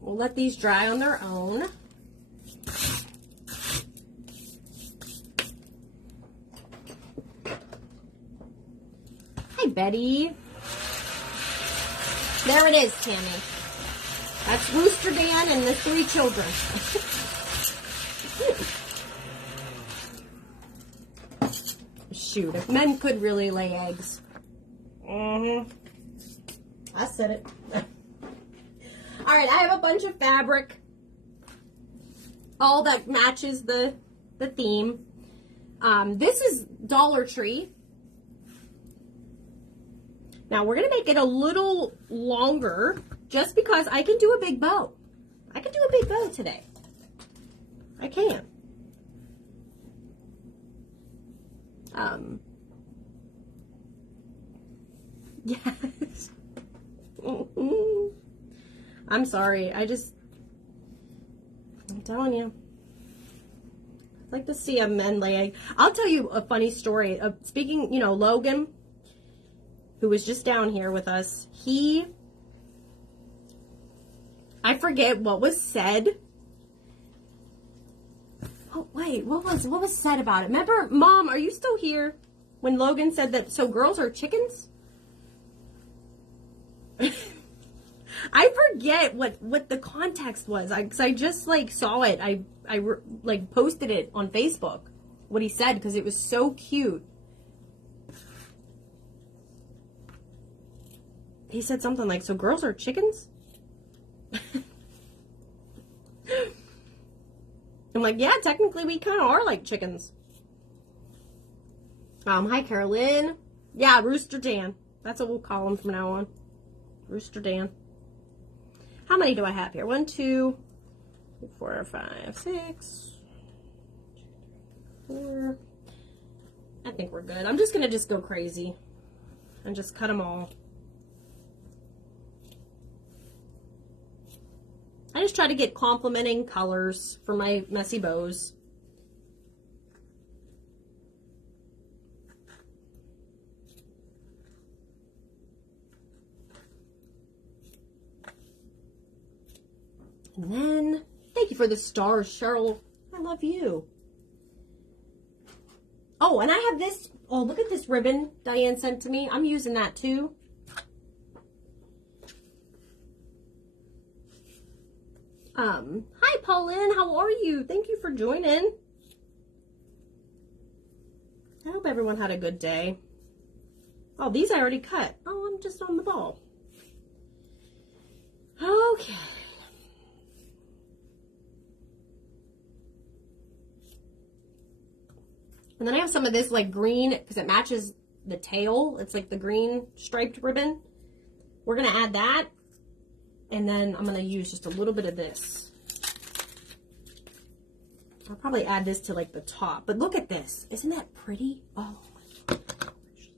We'll let these dry on their own. Betty. There it is, Tammy. That's Rooster Dan and the 3 children. Shoot, if men could really lay eggs. I said it. Alright, I have a bunch of fabric. All that matches the theme. This is Dollar Tree. Now we're going to make it a little longer just because I can do a big bow. I can do a big bow today. I can. Yes. I'm sorry. I'm telling you. I'd like to see a men lay egg. I'll tell you a funny story. Speaking, Logan, who was just down here with us, I forget what was said. Oh, wait, what was said about it? Remember, Mom, are you still here? When Logan said that, so girls are chickens? I forget what the context was. Because I just, saw it. I posted it on Facebook, what he said, because it was so cute. He said something like, so girls are chickens? I'm like, yeah, technically we kind of are like chickens. Hi, Carolyn. Yeah, Rooster Dan. That's what we'll call him from now on. Rooster Dan. How many do I have here? 1, 2, 3, 4, 5, 6, 4. I think we're good. I'm just going to go crazy and just cut them all. I just try to get complementing colors for my messy bows. And then, thank you for the stars, Cheryl. I love you. Oh, and I have this. Oh, look at this ribbon Diane sent to me. I'm using that too. Hi, Pauline. How are you? Thank you for joining. I hope everyone had a good day. Oh, these I already cut. Oh, I'm just on the ball. Okay. And then I have some of this green because it matches the tail. It's like the green striped ribbon. We're going to add that. And then I'm going to use just a little bit of this. I'll probably add this to the top. But look at this. Isn't that pretty? Oh my gosh.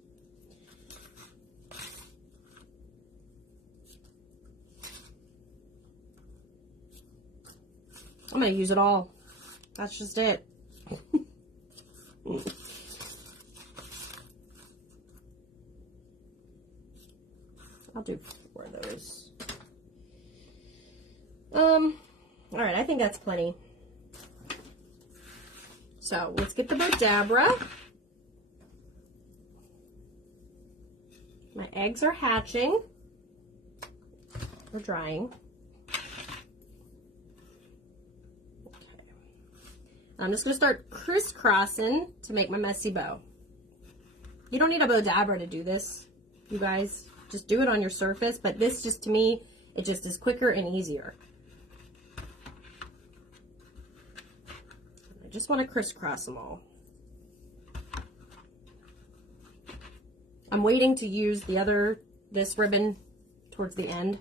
I'm going to use it all. That's just it. I'll do 4 of those. All right, I think that's plenty. So let's get the Bodabra. My eggs are hatching. They're drying. Okay. I'm just going to start crisscrossing to make my messy bow. You don't need a Bodabra to do this, you guys. Just do it on your surface, but this just, to me, it just is quicker and easier. I just want to crisscross them all. I'm waiting to use this ribbon towards the end,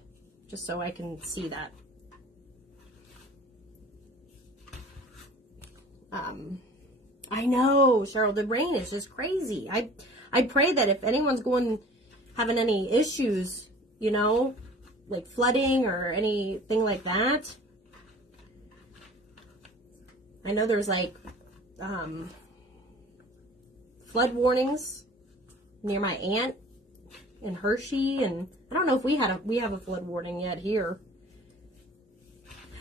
just so I can see that. I know, Cheryl, the rain is just crazy. I pray that if anyone's having any issues, like flooding or anything like that. I know there's flood warnings near my aunt in Hershey, and I don't know if we have a flood warning yet here.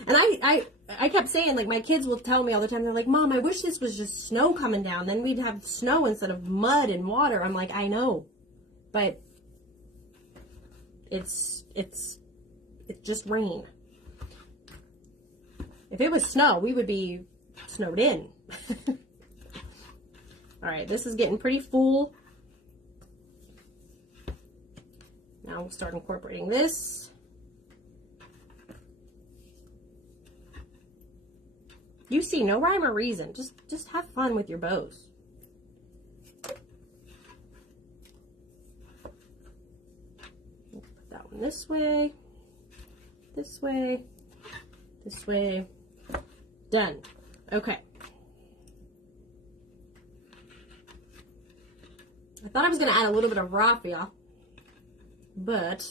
And I kept saying, my kids will tell me all the time, they're like, Mom, I wish this was just snow coming down. Then we'd have snow instead of mud and water. I'm like, I know. But It's just rain. If it was snow, we would be snowed in. All right, this is getting pretty full. Now we'll start incorporating this. You see, no rhyme or reason. Just have fun with your bows. Put that one this way, this way, this way. Done. Okay. I thought I was going to add a little bit of raffia, but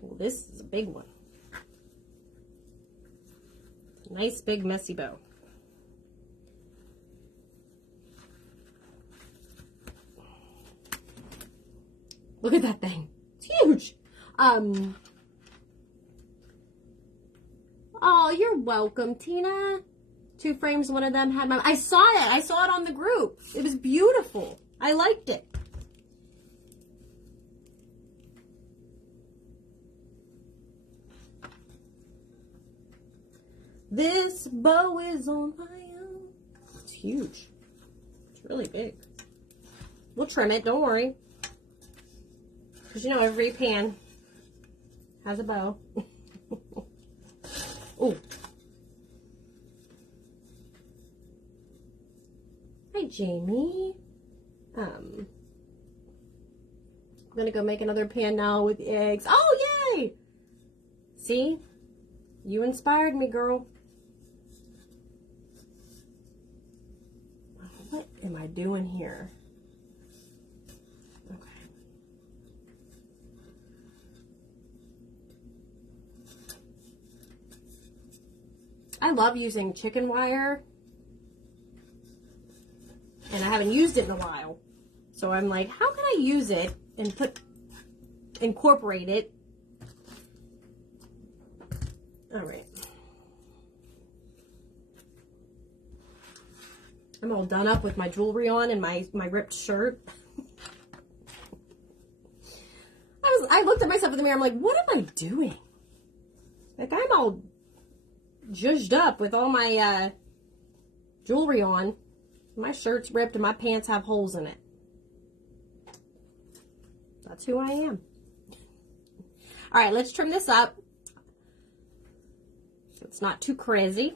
well, this is a big one. It's a nice big messy bow. Look at that thing. It's huge. Oh, you're welcome, Tina. 2 frames, one of them had my... I saw it. I saw it on the group. It was beautiful. I liked it. This bow is on my own. It's huge. It's really big. We'll trim it. Don't worry. Because, you know, every pan has a bow. Oh. Hi, Jamie. I'm going to go make another pan now with eggs. Oh, yay! See? You inspired me, girl. What am I doing here? I love using chicken wire, and I haven't used it in a while. So I'm like, how can I use it and incorporate it? All right. I'm all done up with my jewelry on and my ripped shirt. I looked at myself in the mirror. I'm like, what am I doing? Like, I'm all zhuzhed up with all my jewelry on. My shirt's ripped and my pants have holes in it. That's who I am. All right, let's trim this up so it's not too crazy.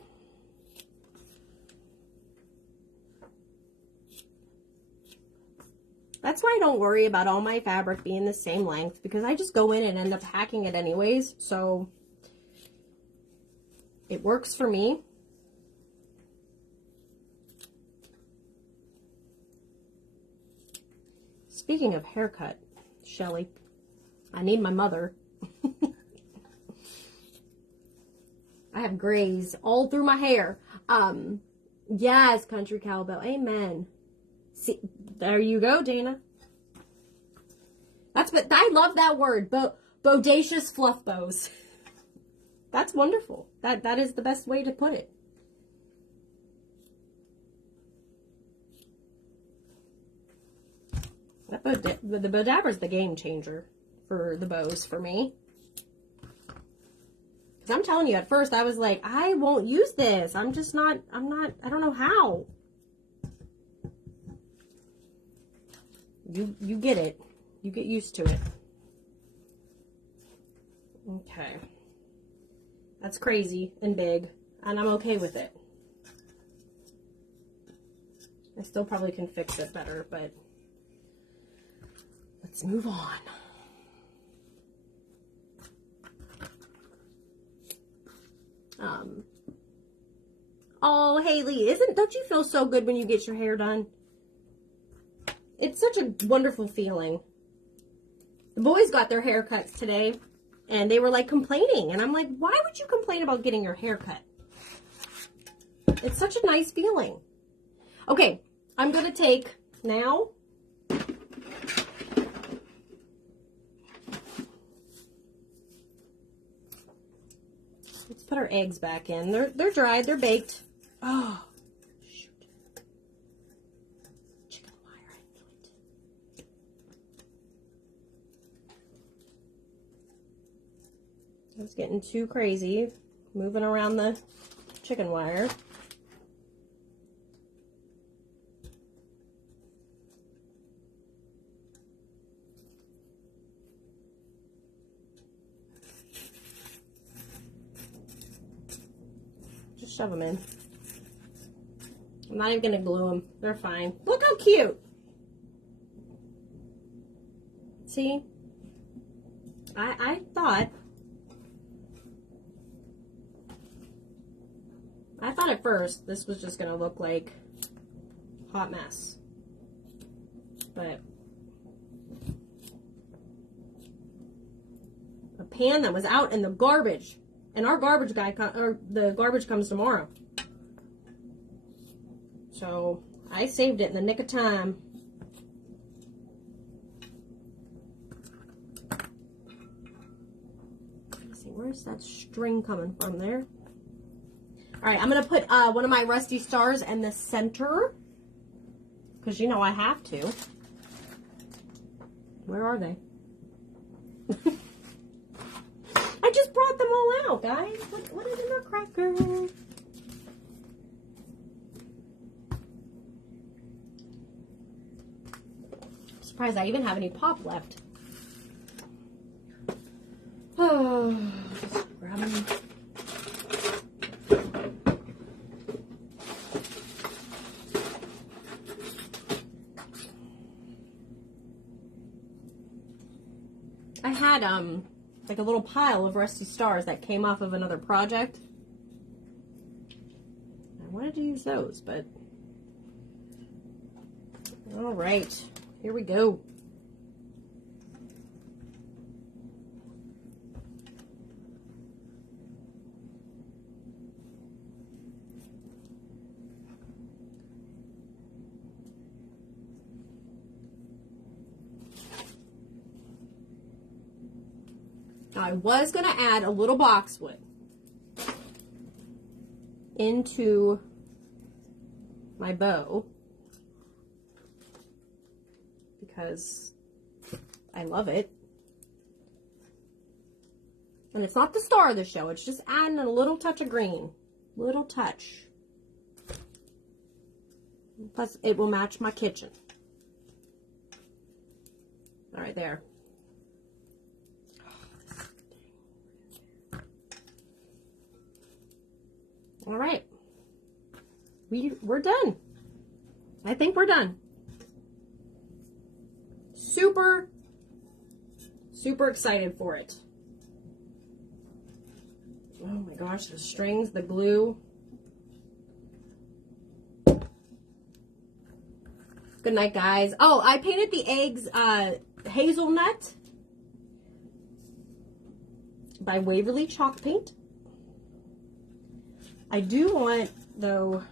That's why I don't worry about all my fabric being the same length, because I just go in and end up hacking it anyways. So it works for me. Speaking of haircut, Shelly, I need my mother. I have grays all through my hair. Yes, country cowbell. Amen. See, there you go, Dana. I love that word. Bodacious fluff bows. That's wonderful. That is the best way to put it. The Bodabber's the game changer for the bows for me. Because I'm telling you, at first I was like, I won't use this. I don't know how. You get it. You get used to it. Okay. That's crazy and big, and I'm okay with it. I still probably can fix it better, but let's move on. Oh, Haley, don't you feel so good when you get your hair done? It's such a wonderful feeling. The boys got their haircuts today, and they were like complaining, and I'm like, why would you complain about getting your hair cut? It's such a nice feeling. Okay, I'm going to take now. Let's put our eggs back in. They're dried, they're baked. Oh, It's getting too crazy. Moving around the chicken wire. Just shove them in. I'm not even going to glue them. They're fine. Look how cute. See? I thought at first this was just going to look like a hot mess. But a pan that was out in the garbage. And our garbage guy, or the garbage comes tomorrow. So I saved it in the nick of time. Let's see, where's that string coming from there? All right, I'm going to put one of my rusty stars in the center. Because you know I have to. Where are they? I just brought them all out, guys. What is in the cracker? I'm surprised I even have any pop left. Oh, just grab them. I had like a little pile of rusty stars that came off of another project. I wanted to use those, but all right, here we go. I was going to add a little boxwood into my bow because I love it. And it's not the star of the show. It's just adding a little touch of green. Little touch. Plus, it will match my kitchen. All right, there. All right, we're done. I think we're done. Super, super excited for it. Oh my gosh, the strings, the glue. Good night, guys. Oh, I painted the eggs hazelnut by Waverly Chalk Paint. I do want, though,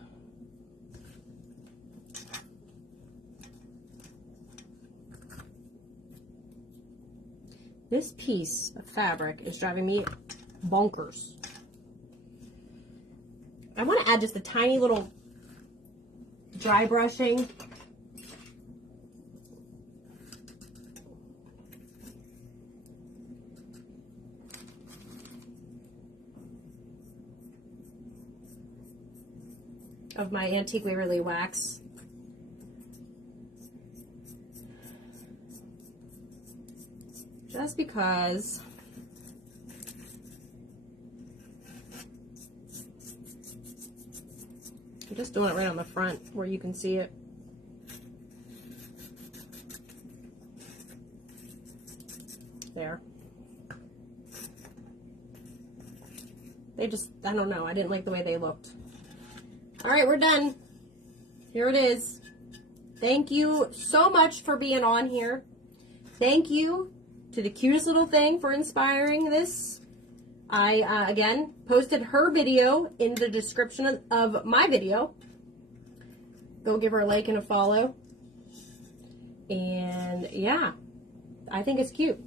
this piece of fabric is driving me bonkers. I want to add just a tiny little dry brushing. Of my Antique Waverly wax. Just because I'm just doing it right on the front where you can see it. There. They just, I don't know, I didn't like the way they looked. All right, we're done. Here it is. Thank you so much for being on here. Thank you to the Cutest Little Thing for inspiring this. I, again, posted her video in the description of my video. Go give her a like and a follow. And, yeah, I think it's cute.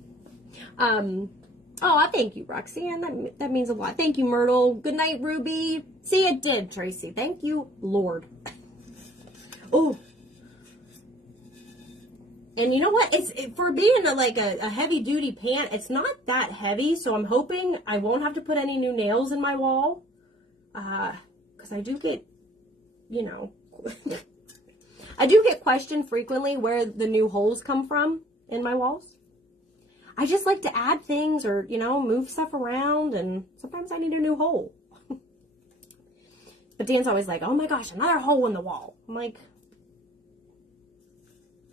Oh, thank you, Roxanne. That means a lot. Thank you, Myrtle. Good night, Ruby. See, it did, Tracy. Thank you, Lord. Oh. And you know what? For being a heavy duty pant, it's not that heavy. So I'm hoping I won't have to put any new nails in my wall. Because I do get, you know, I do get questioned frequently where the new holes come from in my walls. I just like to add things or, you know, move stuff around, and sometimes I need a new hole. But Dan's always like, oh my gosh, another hole in the wall. I'm like,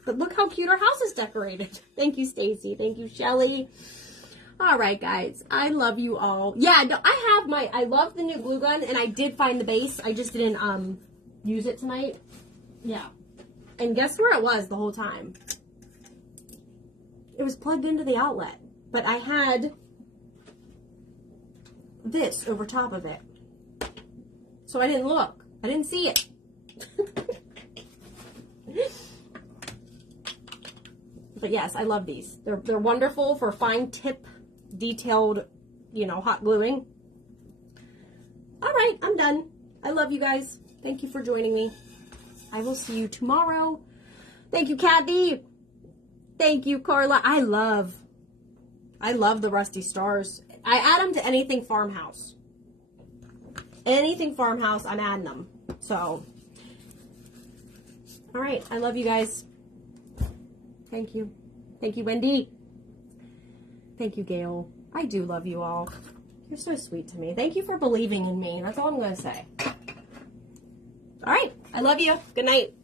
but look how cute our house is decorated. Thank you, Stacy. Thank you, Shelly. All right, guys. I love you all. Yeah, no, I love the new glue gun, and I did find the base. I just didn't use it tonight. Yeah. And guess where it was the whole time? It was plugged into the outlet. But I had this over top of it. So I didn't look. I didn't see it. But yes, I love these. They're wonderful for fine tip, detailed, you know, hot gluing. All right, I'm done. I love you guys. Thank you for joining me. I will see you tomorrow. Thank you, Kathy. Thank you, Carla. I love the Rusty Stars. I add them to anything farmhouse. Anything farmhouse, I'm adding them. So, all right. I love you guys. Thank you. Thank you, Wendy. Thank you, Gail. I do love you all. You're so sweet to me. Thank you for believing in me. That's all I'm going to say. All right. I love you. Good night.